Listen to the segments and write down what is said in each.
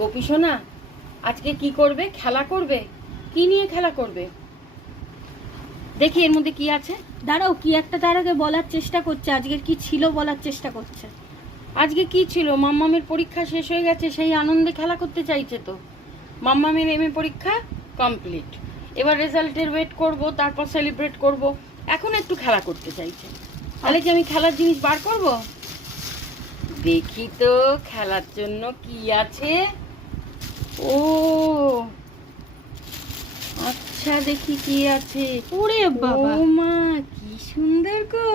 গোপী সোনা আজকে কি করবে? খেলা করবে? কি নিয়ে খেলা করবে দেখি, এর মধ্যে কি আছে। দাঁড়াও, কি একটা তার আগে বলার চেষ্টা করছে। আজকের কি ছিল বলার চেষ্টা করছে। আজকে কি ছিল? মাম্মামের পরীক্ষা শেষ হয়ে গেছে, সেই আনন্দে খেলা করতে চাইছে তো। মাম্মামের এমএ পরীক্ষা কমপ্লিট, এবার রেজাল্টের ওয়েট করব, তারপর সেলিব্রেট করব। এখন একটু খেলা করতে চাইছে। তাহলে কি আমি খেলার জিনিস বার করব? দেখি তো খেলার জন্য কি আছে। ও আচ্ছা, দেখি কি আছে। ওরে বাবা, ও মা, কি সুন্দর গো।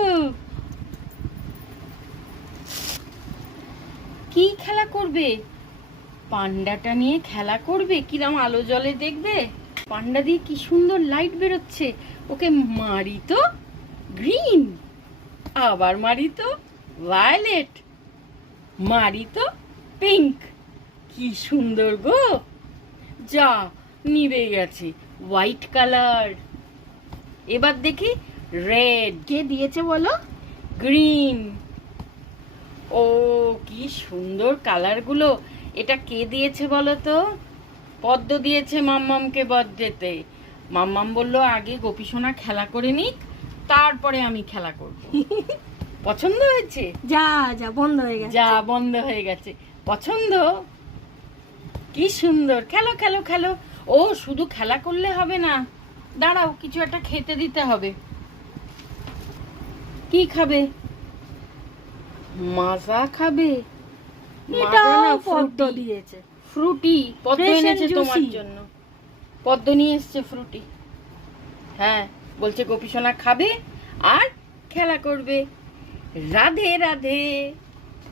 কি খেলা করবে? পান্ডাটা নিয়ে খেলা করবে। কিরম আলো জলে দেখবে। পান্ডা দিয়ে কি সুন্দর লাইট বেরোচ্ছে। ওকে মারি তো গ্রিন, আবার মারি তো ভায়োলেট, মারি তো পিঙ্ক। কি সুন্দর গো। যা নিভে গেছে হোয়াইট কালার। এবার দেখি রেড, কে দিয়েছে বলো? গ্রিন। ও কি সুন্দর কালারগুলো। এটা কে দিয়েছে বলো তো? পদ্ম দিয়েছে মাম্মামকে বার্থডেতে। মাম্মাম বলল আগে গোপী সোনা খেলা করে নিক, তারপরে আমি খেলা করব। পছন্দ হয়েছে? যা যা বন্ধ হয়ে গেছে। যা বন্ধ হয়ে গেছে। পছন্দ? কি সুন্দর। খেলো খেলো খেলো। ও শুধু খেলা করলে হবে না, দাঁড়াও, কিছু একটা খেতে দিতে হবে। কি খাবে? মাজা খাবে? এটা মাজা না, পদ্ম ফ্রুটি। দিয়েছে। ফ্রুটি পদ্ম Fresh and এনেছে তোমার juicy। জন্য। পদ্ম নিয়ে এসছে ফ্রুটি। হ্যাঁ, বলছে গোপী সোনা খাবে আর খেলা করবে। রাধে রাধে।